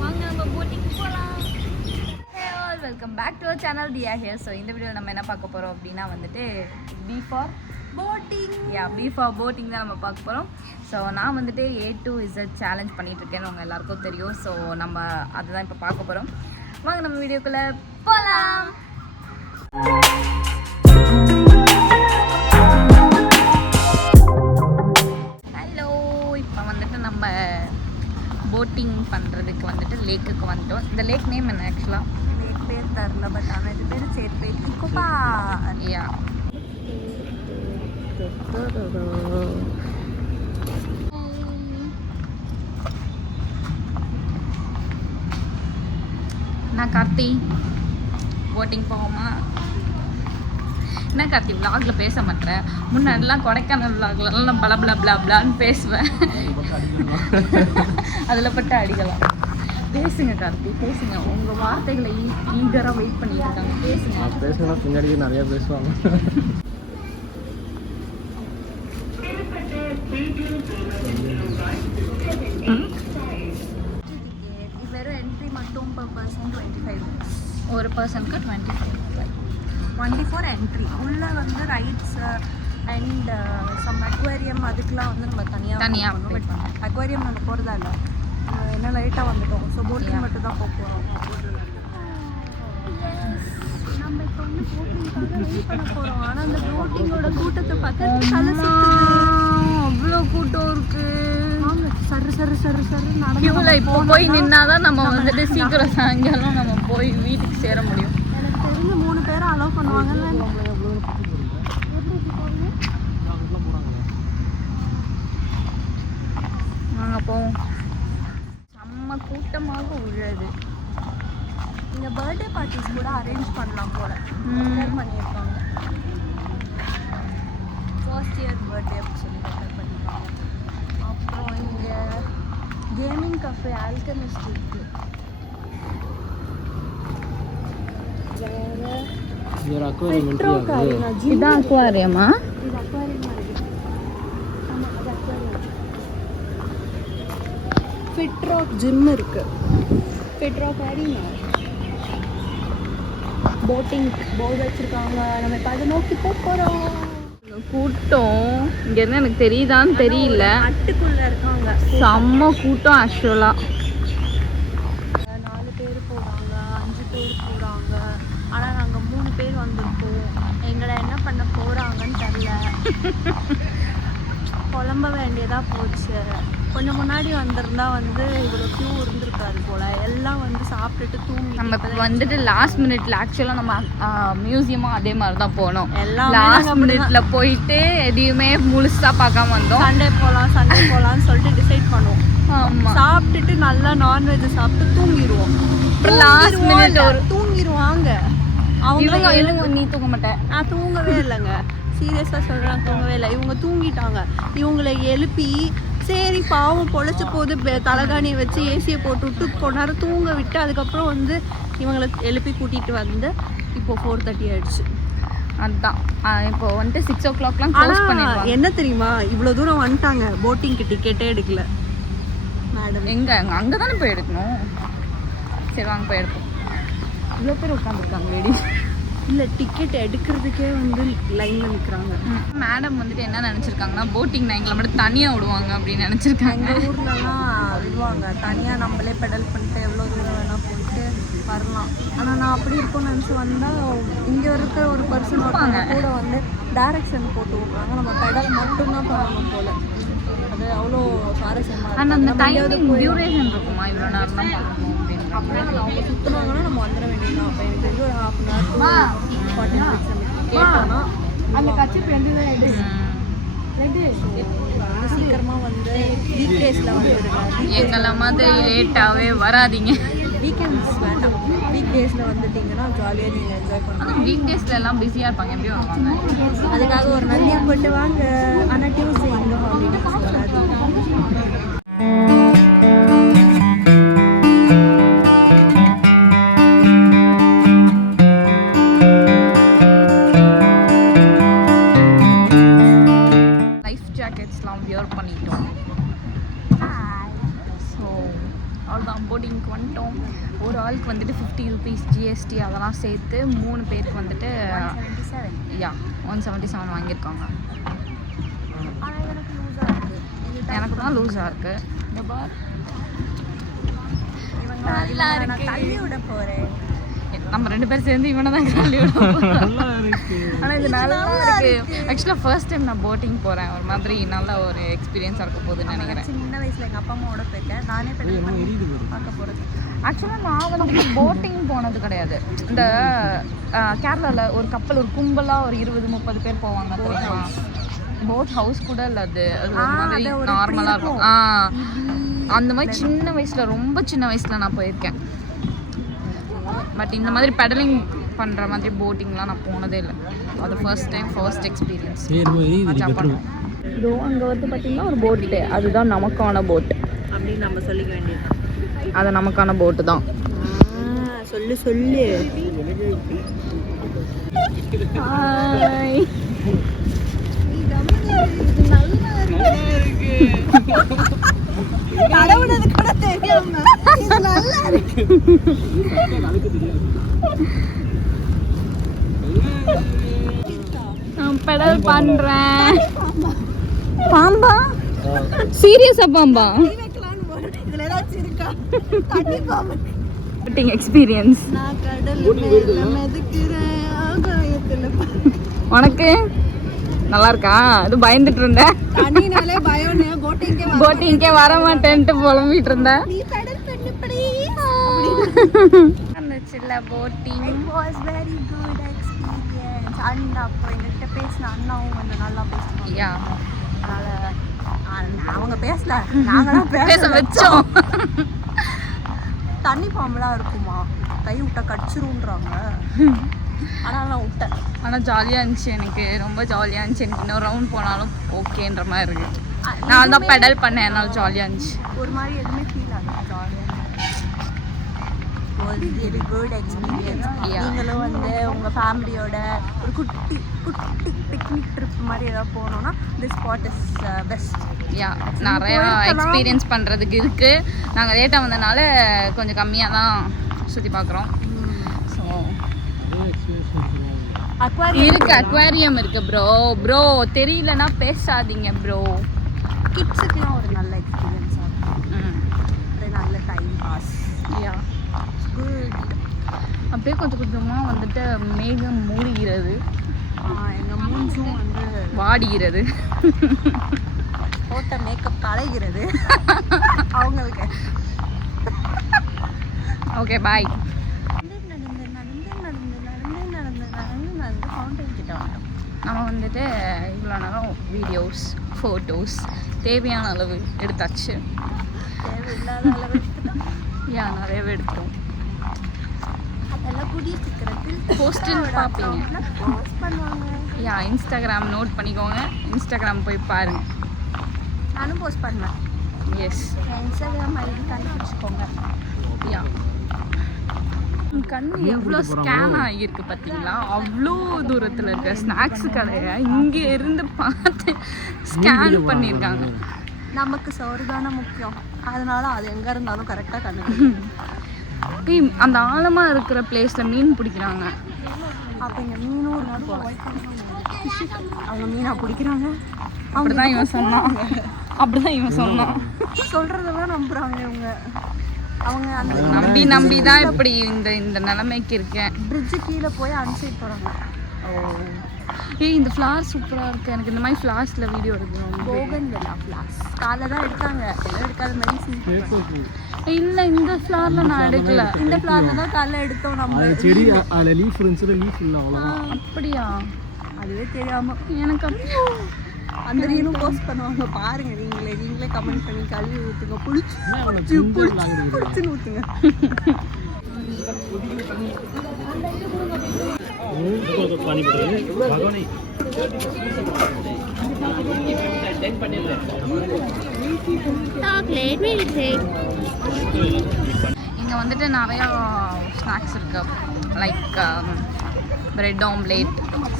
வாங்க நம்ம போட்டிங் போகலாம். Hey all, welcome back to our channel Diya here. So இந்த வீடியோவில் நம்ம என்ன பார்க்க போகிறோம் அப்படின்னா வந்துட்டு B for boating. B for boating தான் நம்ம பார்க்க போகிறோம். ஸோ நான் வந்துட்டு A2Z சேலஞ்ச் பண்ணிகிட்ருக்கேன்னு உங்கள் எல்லாருக்கும் தெரியும். ஸோ நம்ம அதுதான் இப்போ பார்க்க போகிறோம். வாங்க நம்ம வீடியோக்குள்ளே போகலாம். ஹலோ, இப்போ வந்துட்டு நம்ம போட்டிங் பண்ணுறதுக்கு வந்துட்டு லேக்குக்கு வந்துட்டோம். இந்த லேக் நேம் என்ன ஆக்சுவலாக? லேக் பேர் தரல, பட் ஆனால் இது பேர் சேத்பேட் இக்கோபா. யா, நான் கார்த்தி போட்டிங் போவோமா? என்ன கார்த்தி விலாகில் பேச மாட்டேன். முன்னாடிலாம் கொடைக்கானல் விலாக்லாம் நான் பல பல பிளா பிளான்னு பேசுவேன். அதில் பட்டு அடிக்கலாம். பேசுங்க கார்த்தி, பேசுங்க. உங்கள் வார்த்தைகளை ஈகராக வெயிட் பண்ணிட்டு இருக்காங்க. பேசுங்க. பேசுனா பின்னாடி நிறைய பேசுவாங்க. வெறும் என்ட்ரி மட்டும் per person 25 rupees. ஒரு பர்சனுக்கு 25. Only for entry. உள்ளே வந்து ரைட்ஸ் அண்ட் சம் அக்வேரியம் அதுக்கெலாம் வந்து நம்ம தனியாக pay பட் அக்வேரியம் நம்ம போகிறதா இல்லை, என்ன லைட்டாக வந்துட்டோம். ஸோ போட்டிங் மட்டும் தான் போக போகிறோம். நம்ம இப்போ வந்து போட்டிங்காக வெயிட் பண்ண போகிறோம். ஆனால் அந்த போட்டிங்கோட கூட்டத்தை பார்த்து தலை அவ்வளோ கூட்டம் இருக்கு. சரு சரு சரு சரு இவ்வளோ இப்போ போய் நின்னாதான் நம்ம வந்துட்டு சீக்கிரம் சாயங்காலம் நம்ம போய் வீட்டுக்கு சேர முடியும். எனக்கு தெரிஞ்சு 3 பேரை அலோவ் பண்ணுவாங்கல்ல. நாங்கள் போவோம். செம்ம கூட்டமாக உள்ளது. இங்கே பர்த்டே பார்ட்டிஸ் கூட அரேஞ்ச் பண்ணலாம் போல பண்ணியிருக்காங்க. ஃபர்ஸ்ட் இயர் பர்த்டே அப்படின்னு சொல்லி ரெக்கார்ட் பண்ணியிருக்காங்க. அப்புறம் இங்கே கேமிங் கஃபே ஆல்கமிஸ்ட் இருக்குது. இதான் அக்வாரியமா? இது அக்வாரியம் மாதிரி. ஆமாம், அது அக்வாரியம். ஃபிட்ராக் ஜிம் இருக்கு. ஃபிட்ராக் அரீனா போட்டிங் போர்டு வச்சுருக்காங்க. நம்ம இப்போ அதை நோக்கி போகிறோம். கூட்டம் இங்கேருந்து எனக்கு தெரியுதான்னு தெரியல. அட்டுக்குள்ளே இருக்காங்க. செம்ம கூட்டம் ஆக்சுவலாக. 4 பேர் போகிறாங்க, 5 பேர் போகிறாங்க. ஆனால் நாங்கள் 3 பேர் வந்திருக்கோம். எங்களை என்ன பண்ண போகிறாங்கன்னு தெரில. புலம்ப வேண்டியதாக போச்சு. கொஞ்சம் முன்னாடி வந்திருந்தா வந்து இவ்வளோ க்யூ இருந்திருக்காது போல். எல்லாம் வந்து சாப்பிட்டுட்டு தூங்கி. நம்ம இப்போ வந்துட்டு லாஸ்ட் மினிட்ல ஆக்சுவலாக நம்ம மியூசியமும் அதே மாதிரி தான் போனோம். எல்லாம் லாஸ்ட் மினிட்ல போயிட்டு எதையுமே முழுசாக பார்க்காம வந்தோம். சண்டே போகலான்னு சொல்லிட்டு டிசைட் பண்ணுவோம். ஆமாம், சாப்பிட்டுட்டு நல்லா நான்வெஜ் சாப்பிட்டு தூங்கிடுவோம். அப்புறம் லாஸ்ட் மினிட் ஒரு தூங்கிடுவாங்க இவங்க நீ தூங்க மாட்டேன். நான் தூங்கவே இல்லைங்க, சீரியஸாக சொல்கிறேன், தூங்கவே இல்லை. இவங்க தூங்கிட்டாங்க. இவங்களை எழுப்பி சரி பாவம் பொழைச்சி போது தலைகாணியை வச்சு ஏசியை போட்டு விட்டு கொஞ்ச நேரம் தூங்க விட்டு அதுக்கப்புறம் வந்து இவங்களை எழுப்பி கூட்டிகிட்டு வந்து இப்போ 4:30 ஆயிடுச்சு. அதுதான் இப்போ வந்துட்டு 6 o'clockலாம் க்ளோஸ் பண்ணிடுவாங்க. என்ன தெரியுமா, இவ்வளோ தூரம் வந்துட்டாங்க, போட்டிங்க்கு டிக்கெட்டே எடுக்கல மேடம். எங்கே அங்கே தானே போய் எடுக்கணும். சரி வாங்க போய் எடுப்போம். இவ்வளோ பேர் உட்காந்துருக்காங்க லேடிஸ். இல்லை, டிக்கெட் எடுக்கிறதுக்கே வந்து லைனில் நிற்கிறாங்க. மேடம் வந்துட்டு என்ன நினச்சிருக்காங்கன்னா போட்டிங் எங்களை மட்டும் தனியாக விடுவாங்க அப்படின்னு நினச்சிருக்காங்க. எங்கள் ஊர்லலாம் விடுவாங்க தனியாக, நம்மளே பெடல் பண்ணிட்டு எவ்வளோ தூரம் வேணால் போயிட்டு வரலாம். ஆனால் நான் அப்படி இருக்கும்னு நினச்சி வந்தால் இங்கே இருக்கிற ஒரு பர்சன் கூட வந்து டைரக்ஷன் போட்டு விட்றாங்க. நம்ம பெடல் மட்டும்தான் பண்ணணும் போல். அது அவ்வளோ சுவாரஸ்யமாக. ஆனால் அந்த டைமிங் டியூரேஷன் இருக்குமா, இவ்வளோ நேரம் தான் பண்ணணும் அப்படின்னு. அப்படின்னா அவங்க சுற்றுனாங்கன்னா நம்ம வந்துட வேண்டியதுதான். அப்போ எனக்கு தெரிஞ்சு ஒரு 1/2 hour to 40 minutes நம்ம கேட்டோம்னா அந்த கட்சி சீக்கிரமாக வந்து வீக் டேஸில் வந்துடுங்க. எங்களை மாதிரி லேட்டாகவே வராதிங்க. வீக்கெண்ட்ஸ் வேண்டாம், வீக் டேஸில் வந்துட்டிங்கன்னா ஜாலியாக நீங்கள் என்ஜாய் பண்ணலாம். வீக் டேஸில் எல்லாம் பிஸியாக இருப்பாங்க, எப்படி வருவாங்க? அதுக்காக ஒரு நாள் லீவ் போட்டு வாங்க. ஆனால் டியூஸ்டே எங்கே ஹாலிடேஸ் வராது. லைஃப் ஜாக்கெட்ஸ்லாம் வியர் பண்ணிட்டோம். அவ்வளோதான் போட்டிங்க்கு வந்துட்டோம். ஒரு ஆளுக்கு வந்துட்டு 50 rupees GST அதெல்லாம் சேர்த்து 3 பேருக்கு வந்துட்டு 177 வாங்கியிருக்காங்க. எனக்கு தான் லூஸாக இருக்குது. இந்த பார் நல்லா இருக்கு. தள்ளி விட போகிறேன். நம்ம 2 பேரும் சேர்ந்து இவனை தான் தள்ளி விடுவோம். ஆனால் இது நல்லா இருக்கு. ஆக்சுவலாக ஃபர்ஸ்ட் டைம் நான் போட்டிங் போகிறேன். ஒரு மாதிரி நல்ல ஒரு எக்ஸ்பீரியன்ஸாக இருக்க போகுதுன்னு நினைக்கிறேன். சின்ன வயசில் எங்கள் அப்பா அம்மாவோட போயிருக்கேன். நானே பார்க்க போகிறது. ஆக்சுவலாக நான் வந்து போட்டிங் போனது கிடையாது. இந்த கேரளாவில் ஒரு கப்பல் ஒரு கும்பலாக ஒரு 20-30 பேர் போவாங்க தெரியுமா? போட் ஹவுஸ் கூட இல்லை, அது ஒரு மாதிரி நார்மலாக இருக்கும். அந்த மாதிரி சின்ன வயசில், ரொம்ப சின்ன வயசில் நான் போயிருக்கேன். பட் இந்த மாதிரி பெடலிங் பண்ணுற மாதிரி போட்டிங்லாம் நான் போனதே இல்லை. அது ஃபர்ஸ்ட் எக்ஸ்பீரியன்ஸ். இதோ அங்கே வந்து பார்த்தீங்கன்னா ஒரு போட்டு, அதுதான் நமக்கான போட் அப்படின்னு நம்ம சொல்லிக்க வேண்டியது. அது நமக்கான போட்டு தான். சொல்லு ஹாய். கடவுளது கூட தெரியாம இது நல்லா இருக்கு. நான் பெடல் பண்றேன். பாம்பா? சீரியஸா பாம்பா? இதுல ஏதாச்சும் இருக்கா? தண்ணி பாம்பு. Boating experience. நான் கடல்ல மிதக்கிறேன் ஆகாயத்துல. உனக்கு நல்லா இருக்கா? அது பயந்துட்டு இருந்தேன். தண்ணினாலே பயம். போட்டிங்கே வர மாட்டேன்ட்டு புலம்பிட்டு இருந்தேன். நீ பெடல் பண்ணப்படி இருந்துச்சுல்ல boating. It was very good experience. And அப்போ எங்ககிட்ட பேசின அண்ணாவும் கொஞ்சம் நல்லா பேசுவாங்க. யா, அதனால அவங்க பேசல, நாங்களாம் பேச வச்சோம். தண்ணி பாம்பெலாம் இருக்குமா, கை விட்டா கடிச்சிருன்றாங்க. ஆனால் நான் விட்டேன். ஆனால் ஜாலியாக இருந்துச்சு. எனக்கு ரொம்ப ஜாலியாக இருந்துச்சு. எனக்கு இன்னொரு ரவுண்ட் போனாலும் ஓகேன்ற மாதிரி இருக்கு. நான் தான் பெடல் பண்ணேன், என்னால் ஜாலியாக இருந்துச்சு. ஒரு மாதிரி எதுவுமே ஃபீல் ஆகுது. ஜாலியாக வெரி குட் எக்ஸ்பீரியன்ஸ். நீங்களும் வந்து உங்கள் ஃபேமிலியோட ஒரு குட்டி குட்டி பிக்னிக் ட்ரிப் மாதிரி ஏதாவது போனோன்னா திஸ் ஸ்பாட் இஸ் பெஸ்ட். யா, நிறையா எக்ஸ்பீரியன்ஸ் பண்ணுறதுக்கு இருக்குது. நாங்கள் லேட்டாக வந்தனால கொஞ்சம் கம்மியாக தான் சுற்றி பார்க்குறோம். ஸோ இருக்கு, அக்வாரியம் இருக்குது ப்ரோ தெரியலன்னா பேசாதீங்க ப்ரோ. கிட்ஸுக்குலாம் ஒரு நல்ல எக்ஸ்பீரியன்ஸாக இருக்கும். ஒரு நல்ல டைம் பாஸ். யா, குட். அப்படியே கொஞ்சம் கொஞ்சமாக வந்துட்டு மேகம் மூடுகிறது. எங்கள் மூஞ்சும் வந்து வாடுகிறது. போட்ட மேக்கப் கலைகிறது அவங்களுக்கு. Okay bye. ஃபவுண்டைன் கிட்ட வந்தோம். நம்ம வந்துட்டு இவ்வளோ நேரம் வீடியோஸ், ஃபோட்டோஸ் தேவையான அளவு எடுத்தாச்சு. தேவையில்லாத அளவு எடுத்துட்டோம். யா, நிறையவே எடுத்தோம். அதெல்லாம் கூடிய சீக்கிரத்தில் போஸ்டில் பார்ப்பீங்க. போஸ்ட் பண்ணுவாங்க. யா, இன்ஸ்டாகிராம் நோட் பண்ணிக்கோங்க. இன்ஸ்டாகிராம் போய் பாருங்க. நானும் போஸ்ட் பண்ணுவேன். எஸ், இன்ஸ்டாகிராம் ஐடி கண்டுபிடிச்சிக்கோங்க. யா, கண் எவ்வளோ ஸ்கேன் ஆகியிருக்கு பார்த்தீங்களா? அவ்வளோ தூரத்தில் இருக்க ஸ்நாக்ஸ் கடையை இங்கே இருந்து பார்த்து ஸ்கேன் பண்ணியிருக்காங்க. நமக்கு சோறு தானே முக்கியம், அதனால அது எங்கே இருந்தாலும் கரெக்டாக கண்டுபிடிக்கும். அந்த ஆழமாக இருக்கிற பிளேஸில் மீன் பிடிக்கிறாங்க. அப்போ இங்கே மீனும் ஒரு நாள் போகலாம். அவங்க மீனாக பிடிக்கிறாங்க. அப்படிதான் இவன் சொன்னான். சொல்கிறதெல்லாம் நம்புகிறாங்க இவங்க. அவங்க அந்த நம்பி தான் இப்படி இந்த நிலைமைக்கு இருக்கேன். பிரிட்ஜு கீழே போய் அன்சைட் போகிறாங்க. இந்த ஃப்ளார் சூப்பராக இருக்குது. எனக்கு இந்த மாதிரி ஃப்ளார்ஸில் வீடியோ எடுக்கணும். போகன் வெல்லா ஃப்ளார்ஸ் காலைல தான் எடுத்தாங்க. எல்லாம் எடுக்காத மாதிரி இல்லை, இந்த ஃப்ளாரில் நான் எடுக்கல. இந்த ஃப்ளாரில் தான் காலைல எடுத்தோம் நம்ம. செடி அதில் லீஃப் இருந்துச்சு, லீஃப் இல்லை அவ்வளோதான். அப்படியா? அதுவே தெரியாமல் எனக்கு அப்படி அந்த ரீலும் போஸ்ட் பண்ணுவாங்க பாருங்க. நீங்களே கமெண்ட் பண்ணி கழுவி ஊற்றுங்க. புளிச்சுன்னு ஊற்றுங்க. இங்கே வந்துட்டு நிறையா ஸ்நாக்ஸ் இருக்கு. Like bread omelette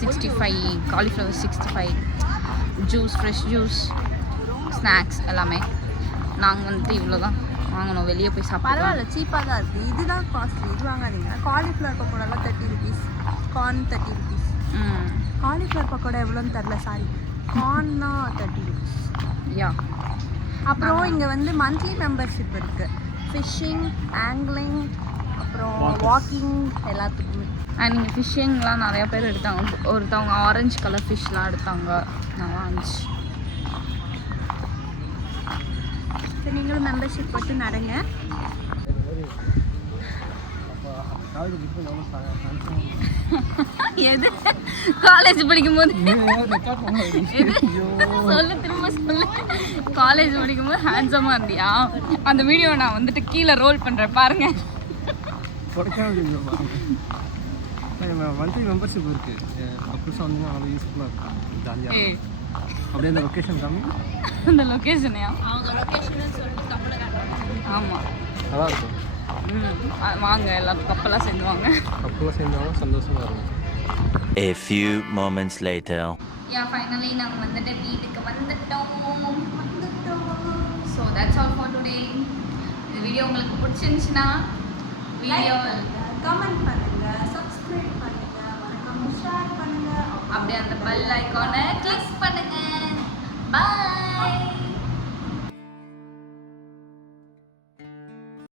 65, cauliflower 65, juice, fresh juice, snacks எல்லாமே. நாங்கள் வந்துட்டு இவ்வளோ தான் வாங்கணும், வெளியே போய் சாப்பிடலாம். பரவாயில்ல, சீப்பாக தான் இருக்குது. இதுதான் காஸ்ட்லி, இது வாங்காதீங்க. காலிஃப்ளவர் பக்கோடாலாம் 30 rupees, corn 30 rupees. Cauliflower pakoda எவ்வளோன்னு தெரில, சாரி, கார்ன்னா 30 rupees. யா, அப்புறம் இங்கே வந்து மந்த்லி மெம்பர்ஷிப் இருக்குது, ஃபிஷ்ஷிங், ஆங்கிளிங், அப்புறம் வாக்கிங் எல்லாத்துக்குமே. நீங்கள் ஃபிஷ்ஷிங்லாம் நிறையா பேர் எடுத்தாங்க. ஒருத்தவங்க ஆரஞ்சு கலர் ஃபிஷ்லாம் எடுத்தாங்க, நல்லா இருந்துச்சு. சரி, நீங்களும் மெம்பர்ஷிப் போட்டு நடங்க. எது காலேஜ் படிக்கும்போது சொல்லு, திரும்ப சொல்லு. காலேஜ் படிக்கும்போது ஹேண்ட்ஸமாக இருந்தியா? அந்த வீடியோ நான் வந்துட்டு கீழே ரோல் பண்ணுறேன் பாருங்க. மந்த்லி மெம்பர்ஷிப் இருக்குது, புதுசாக வந்து அவ்வளோ யூஸ்ஃபுல்லாக இருக்கும், ஜாலியாக. அப்படியே அந்த லொக்கேஷன் காமி. அந்த லொக்கேஷனையா? அவங்க லொக்கேஷன் சொல்லிட்டு ஆமாம், நல்லா இருக்கும். வாங்க எல்லாரும் கப்பலாக சேர்ந்து வாங்க. கப்பலாக சேர்ந்தாலும் சந்தோஷமாக இருக்கும். A few moments later. Finally நாங்கள் வந்துட்டு வீட்டுக்கு வந்துட்டோம். So that's all for today. இந்த வீடியோ உங்களுக்கு பிடிச்சிருந்துச்சுன்னா வீடியோ கமெண்ட் பண்ணுங்க, சப்ஸ்கிரைப் பண்ணுங்க, மறக்காம ஷேர் பண்ணுங்க, அப்படியே அந்த பெல் ஐகானை கிளிக் பண்ணுங்க. பாய்.